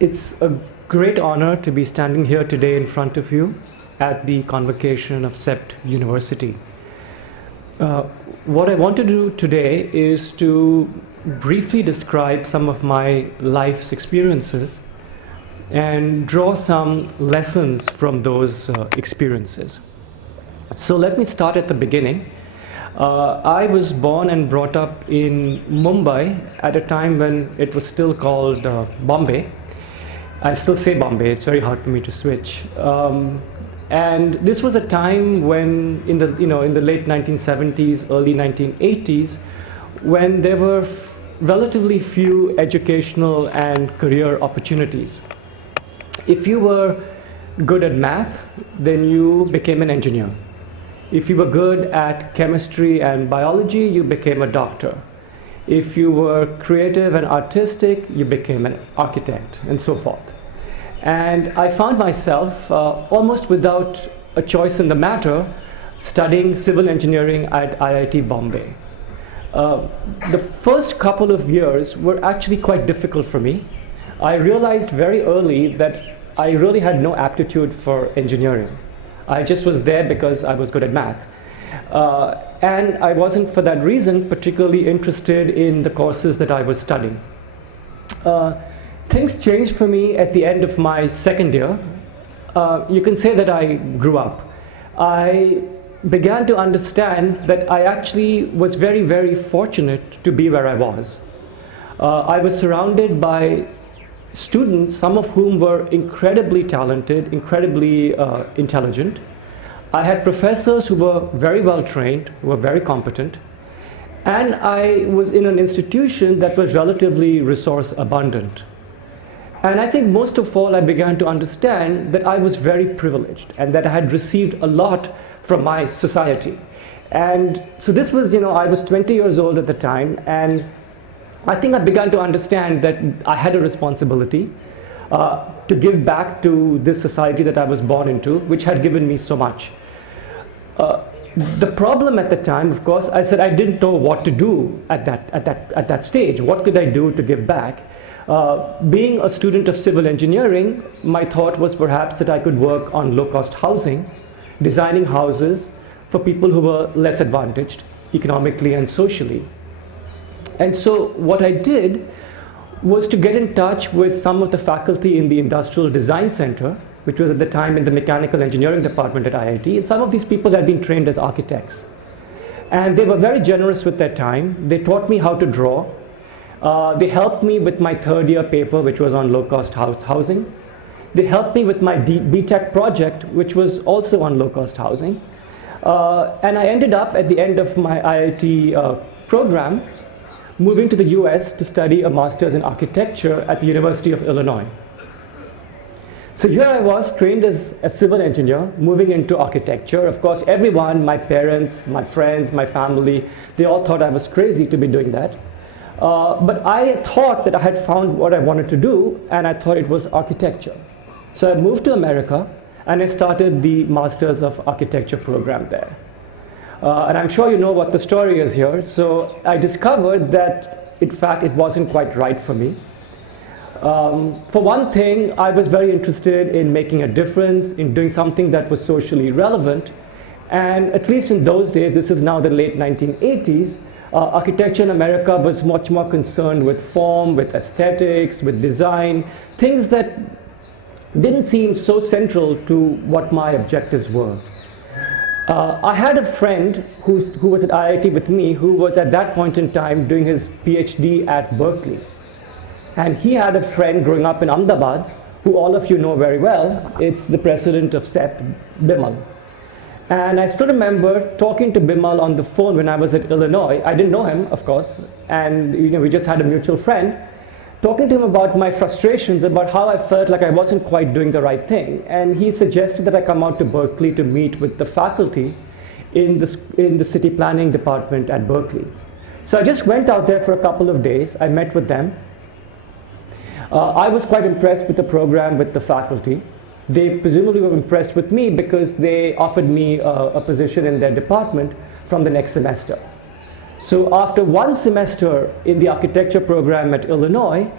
It's a great honor to be standing here today in front of you at the Convocation of CEPT University. What I want to do today is to briefly describe some of my life's experiences and draw some lessons from those experiences. So let me start at the beginning. I was born and brought up in Mumbai at a time when it was still called Bombay. I still say Bombay, it's very hard for me to switch. And this was a time when, in the late 1970s, early 1980s, when there were relatively few educational and career opportunities. If you were good at math, then you became an engineer. If you were good at chemistry and biology, you became a doctor. If you were creative and artistic, you became an architect, and so forth. And I found myself, almost without a choice in the matter, studying civil engineering at IIT Bombay. The first couple of years were actually quite difficult for me. I realized very early that I really had no aptitude for engineering. I just was there because I was good at math. And I wasn't, for that reason, particularly interested in the courses that I was studying. Things changed for me at the end of my second year. You can say that I grew up. I began to understand that I actually was very, very fortunate to be where I was. I was surrounded by students, some of whom were incredibly talented, incredibly intelligent. I had professors who were very well trained, who were very competent, and I was in an institution that was relatively resource abundant. And I think most of all, I began to understand that I was very privileged and that I had received a lot from my society. And so this was, I was 20 years old at the time, and I think I began to understand that I had a responsibility to give back to this society that I was born into, which had given me so much. The problem at the time, of course, I said I didn't know what to do at that stage. What could I do to give back? Being a student of civil engineering, my thought was perhaps that I could work on low-cost housing, designing houses for people who were less advantaged economically and socially. And so what I did was to get in touch with some of the faculty in the Industrial Design Center, which was at the time in the Mechanical Engineering Department at IIT. And some of these people had been trained as architects. And they were very generous with their time. They taught me how to draw. They helped me with my third-year paper, which was on low-cost housing. They helped me with my BTech project, which was also on low-cost housing. And I ended up, at the end of my IIT program, moving to the US to study a master's in architecture at the University of Illinois. So here I was, trained as a civil engineer, moving into architecture. Of course, everyone, my parents, my friends, my family, they all thought I was crazy to be doing that. But I thought that I had found what I wanted to do, and I thought it was architecture. So I moved to America, and I started the Masters of Architecture program there. And I'm sure you know what the story is here. So I discovered that, in fact, it wasn't quite right for me. For one thing, I was very interested in making a difference, in doing something that was socially relevant. And at least in those days, this is now the late 1980s, architecture in America was much more concerned with form, with aesthetics, with design, things that didn't seem so central to what my objectives were. I had a friend who was at IIT with me, who was at that point in time doing his PhD at Berkeley. And he had a friend growing up in Ahmedabad, who all of you know very well. It's the president of CEPT, Bimal. And I still remember talking to Bimal on the phone when I was at Illinois. I didn't know him, of course, and we just had a mutual friend. Talking to him about my frustrations, about how I felt like I wasn't quite doing the right thing. And he suggested that I come out to Berkeley to meet with the faculty in the city planning department at Berkeley. So I just went out there for a couple of days. I met with them. I was quite impressed with the program, with the faculty. They presumably were impressed with me because they offered me a position in their department from the next semester. So after one semester in the architecture program at Illinois,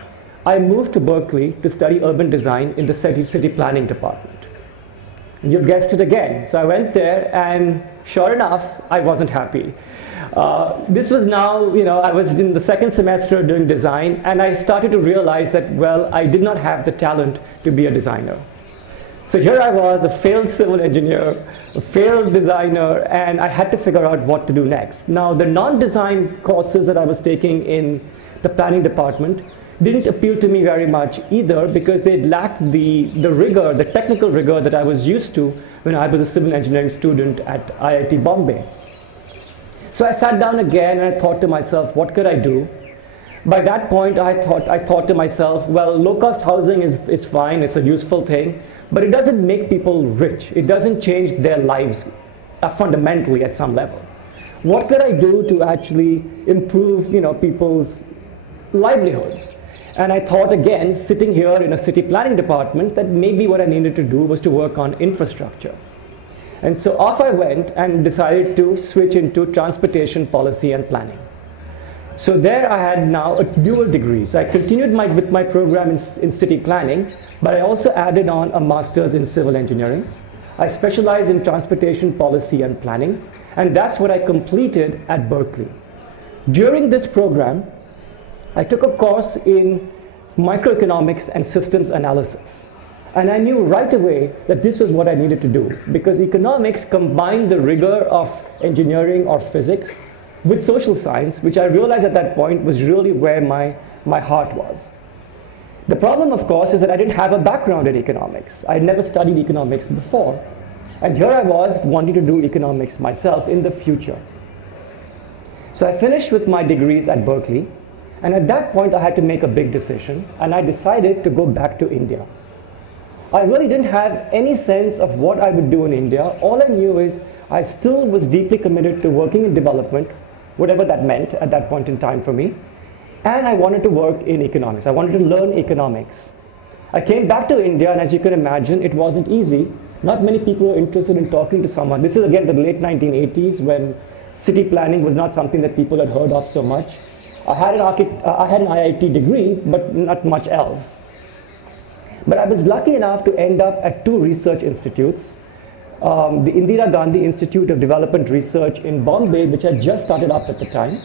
I moved to Berkeley to study urban design in the city planning department. You've guessed it again. So I went there, and sure enough, I wasn't happy. This was now, I was in the second semester doing design, and I started to realize that, well, I did not have the talent to be a designer. So here I was, a failed civil engineer, a failed designer, and I had to figure out what to do next. Now, the non-design courses that I was taking in the planning department didn't appeal to me very much either, because they lacked the rigor, the technical rigor that I was used to when I was a civil engineering student at IIT Bombay. So I sat down again and I thought to myself, what could I do? By that point, I thought to myself, well, low-cost housing is fine, it's a useful thing, but it doesn't make people rich. It doesn't change their lives fundamentally at some level. What could I do to actually improve, people's livelihoods? And I thought again, sitting here in a city planning department, that maybe what I needed to do was to work on infrastructure. And so off I went and decided to switch into transportation policy and planning. So there I had now a dual degree. So I continued with my program in city planning, but I also added on a master's in civil engineering. I specialized in transportation policy and planning, and that's what I completed at Berkeley. During this program, I took a course in microeconomics and systems analysis. And I knew right away that this was what I needed to do, because economics combined the rigor of engineering or physics with social science, which I realized at that point was really where my heart was. The problem, of course, is that I didn't have a background in economics. I had never studied economics before. And here I was wanting to do economics myself in the future. So I finished with my degrees at Berkeley. And at that point, I had to make a big decision, and I decided to go back to India. I really didn't have any sense of what I would do in India. All I knew is I still was deeply committed to working in development, whatever that meant at that point in time for me. And I wanted to work in economics. I wanted to learn economics. I came back to India, and as you can imagine, it wasn't easy. Not many people were interested in talking to someone. This is again the late 1980s, when city planning was not something that people had heard of so much. I had an IIT degree, but not much else. But I was lucky enough to end up at two research institutes, the Indira Gandhi Institute of Development Research in Bombay, which had just started up at the time,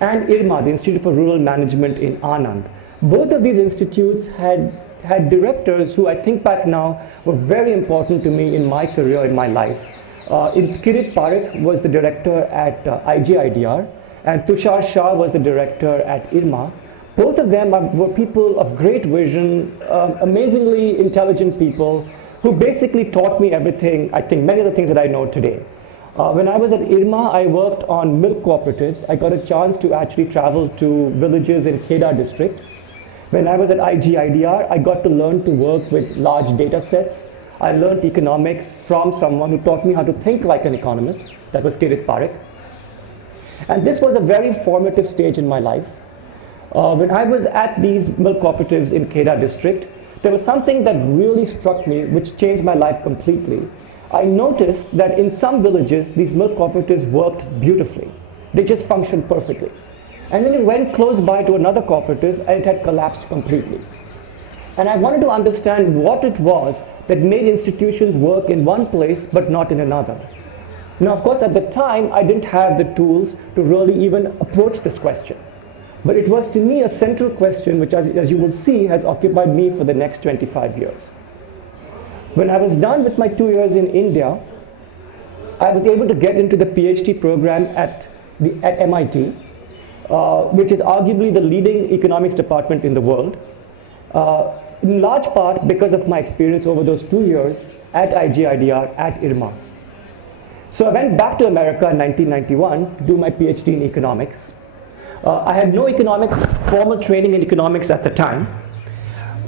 and IRMA, the Institute for Rural Management in Anand. Both of these institutes had directors who I think back now were very important to me in my career, in my life. Kirit Parekh was the director at IGIDR, and Tushar Shah was the director at IRMA. Both of them were people of great vision, amazingly intelligent people who basically taught me everything, I think many of the things that I know today. When I was at IRMA, I worked on milk cooperatives. I got a chance to actually travel to villages in Kheda district. When I was at IGIDR, I got to learn to work with large data sets. I learned economics from someone who taught me how to think like an economist. That was Kirit Parekh. And this was a very formative stage in my life. When I was at these milk cooperatives in Kheda district, there was something that really struck me, which changed my life completely. I noticed that in some villages, these milk cooperatives worked beautifully. They just functioned perfectly. And then you went close by to another cooperative, and it had collapsed completely. And I wanted to understand what it was that made institutions work in one place but not in another. Now, of course, at the time, I didn't have the tools to really even approach this question. But it was to me a central question, which, as you will see, has occupied me for the next 25 years. When I was done with my 2 years in India, I was able to get into the PhD program at MIT, which is arguably the leading economics department in the world, in large part because of my experience over those 2 years at IGIDR at IRMA. So I went back to America in 1991 to do my PhD in economics. I had no formal training in economics at the time,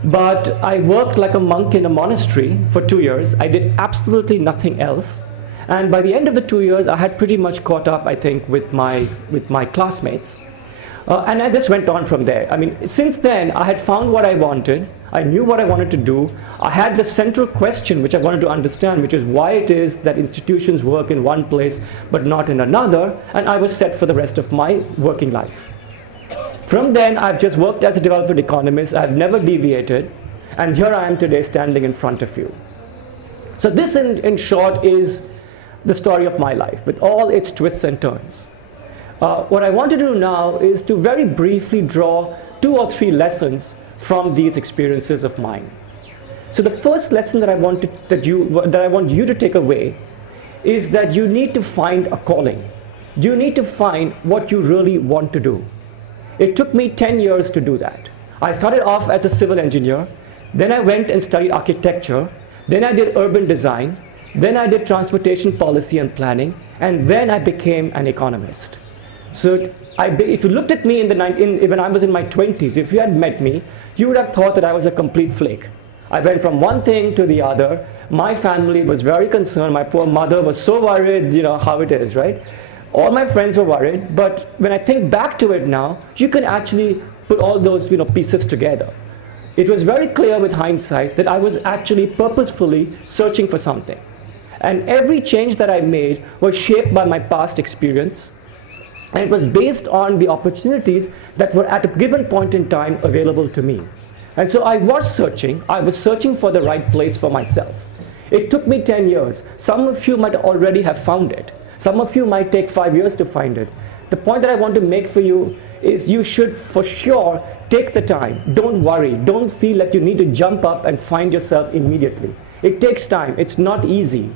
but I worked like a monk in a monastery for 2 years. I did absolutely nothing else. And by the end of the 2 years, I had pretty much caught up, I think, with my classmates. And I just went on from there. I mean, since then, I had found what I wanted. I knew what I wanted to do. I had the central question which I wanted to understand, which is why it is that institutions work in one place but not in another, and I was set for the rest of my working life. From then, I've just worked as a development economist. I've never deviated. And here I am today standing in front of you. So this, in short, is the story of my life with all its twists and turns. What I want to do now is to very briefly draw 2 or 3 lessons from these experiences of mine. So the first lesson that I want you to take away is that you need to find a calling. You need to find what you really want to do. It took me 10 years to do that. I started off as a civil engineer, then I went and studied architecture, then I did urban design, then I did transportation policy and planning, and then I became an economist. So if you looked at me when I was in my 20s, if you had met me, you would have thought that I was a complete flake. I went from one thing to the other. My family was very concerned. My poor mother was so worried, you know how it is, right? All my friends were worried, but when I think back to it now, you can actually put all those pieces together. It was very clear with hindsight that I was actually purposefully searching for something. And every change that I made was shaped by my past experience, and it was based on the opportunities that were at a given point in time available to me. And so I was searching for the right place for myself. It took me 10 years. Some of you might already have found it. Some of you might take 5 years to find it. The point that I want to make for you is you should for sure take the time. Don't worry. Don't feel like you need to jump up and find yourself immediately. It takes time. It's not easy.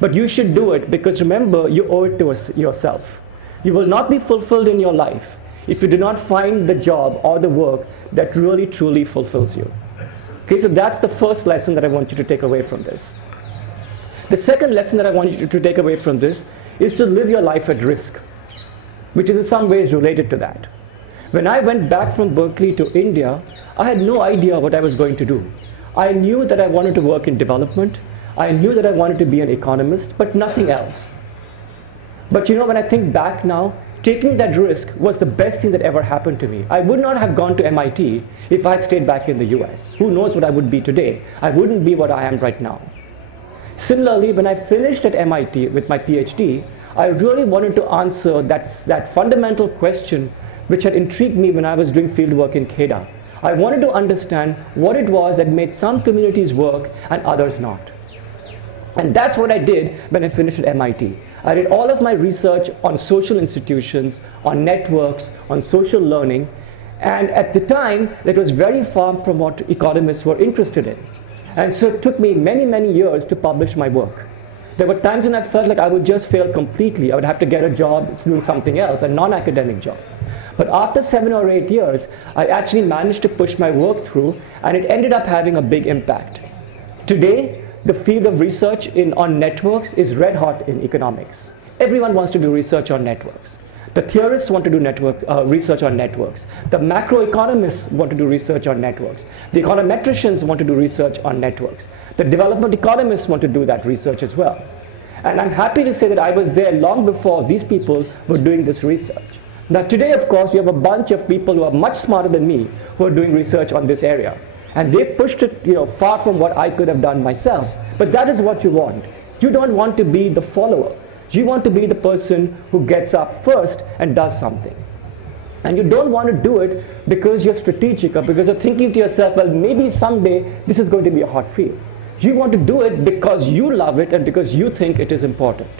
But you should do it because remember, you owe it to yourself. You will not be fulfilled in your life if you do not find the job or the work that really truly fulfills you. Okay, so that's the first lesson that I want you to take away from this. The second lesson that I want you to take away from this is to live your life at risk, which is in some ways related to that. When I went back from Berkeley to India, I had no idea what I was going to do. I knew that I wanted to work in development. I knew that I wanted to be an economist, but nothing else. But when I think back now, taking that risk was the best thing that ever happened to me. I would not have gone to MIT if I had stayed back in the US. Who knows what I would be today? I wouldn't be what I am right now. Similarly, when I finished at MIT with my PhD, I really wanted to answer that fundamental question which had intrigued me when I was doing fieldwork in Kedah. I wanted to understand what it was that made some communities work and others not. And that's what I did when I finished at MIT. I did all of my research on social institutions, on networks, on social learning, and at the time, that was very far from what economists were interested in. And so it took me many, many years to publish my work. There were times when I felt like I would just fail completely. I would have to get a job doing something else, a non-academic job. But after 7 or 8 years, I actually managed to push my work through, and it ended up having a big impact. Today, the field of research on networks is red hot in economics. Everyone wants to do research on networks. The theorists want to do research on networks. The macroeconomists want to do research on networks. The econometricians want to do research on networks. The development economists want to do that research as well. And I'm happy to say that I was there long before these people were doing this research. Now today, of course, you have a bunch of people who are much smarter than me who are doing research on this area. And they pushed it far from what I could have done myself. But that is what you want. You don't want to be the follower. You want to be the person who gets up first and does something. And you don't want to do it because you're strategic or because you're thinking to yourself, well, maybe someday this is going to be a hot field. You want to do it because you love it and because you think it is important.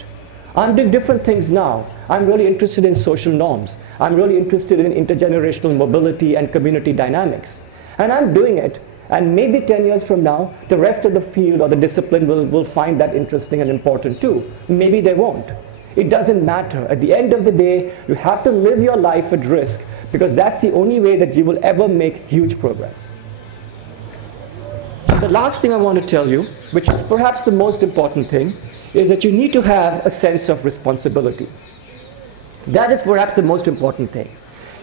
I'm doing different things now. I'm really interested in social norms. I'm really interested in intergenerational mobility and community dynamics. And I'm doing it, and maybe 10 years from now, the rest of the field or the discipline will find that interesting and important too. Maybe they won't. It doesn't matter. At the end of the day, you have to live your life at risk because that's the only way that you will ever make huge progress. And the last thing I want to tell you, which is perhaps the most important thing, is that you need to have a sense of responsibility. That is perhaps the most important thing.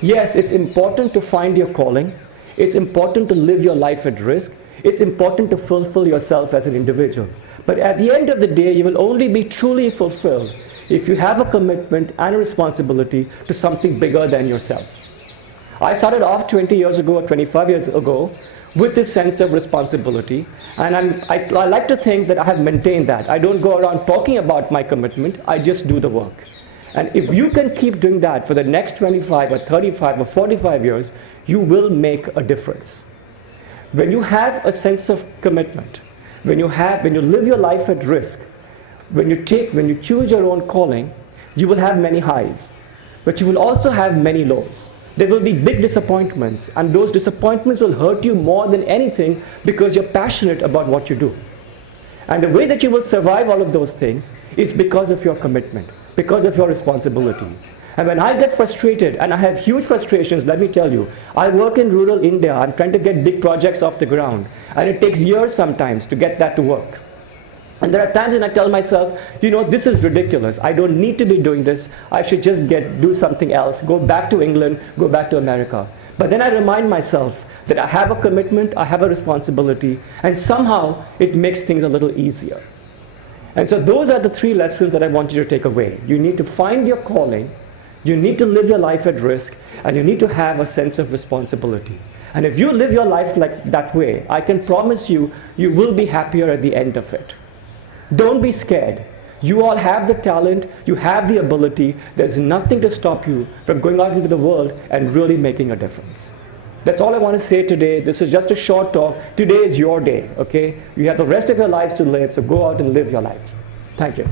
Yes, it's important to find your calling. It's important to live your life at risk. It's important to fulfill yourself as an individual. But at the end of the day, you will only be truly fulfilled if you have a commitment and a responsibility to something bigger than yourself. I started off 20 years ago or 25 years ago with this sense of responsibility, and I like to think that I have maintained that. I don't go around talking about my commitment, I just do the work. And if you can keep doing that for the next 25 or 35 or 45 years, you will make a difference. When you have a sense of commitment, when you live your life at risk, when you choose your own calling, you will have many highs, but you will also have many lows. There will be big disappointments, and those disappointments will hurt you more than anything because you're passionate about what you do. And the way that you will survive all of those things is because of your commitment, because of your responsibility. And when I get frustrated, and I have huge frustrations, let me tell you, I work in rural India, I'm trying to get big projects off the ground, and it takes years sometimes to get that to work. And there are times when I tell myself, you know, this is ridiculous. I don't need to be doing this. I should just do something else, go back to England, go back to America. But then I remind myself that I have a commitment, I have a responsibility, and somehow it makes things a little easier. And so those are the three lessons that I want you to take away. You need to find your calling, you need to live your life at risk, and you need to have a sense of responsibility. And if you live your life like that way, I can promise you, you will be happier at the end of it. Don't be scared. You all have the talent, you have the ability. There's nothing to stop you from going out into the world and really making a difference. That's all I want to say today. This is just a short talk. Today is your day, okay? You have the rest of your lives to live, so go out and live your life. Thank you.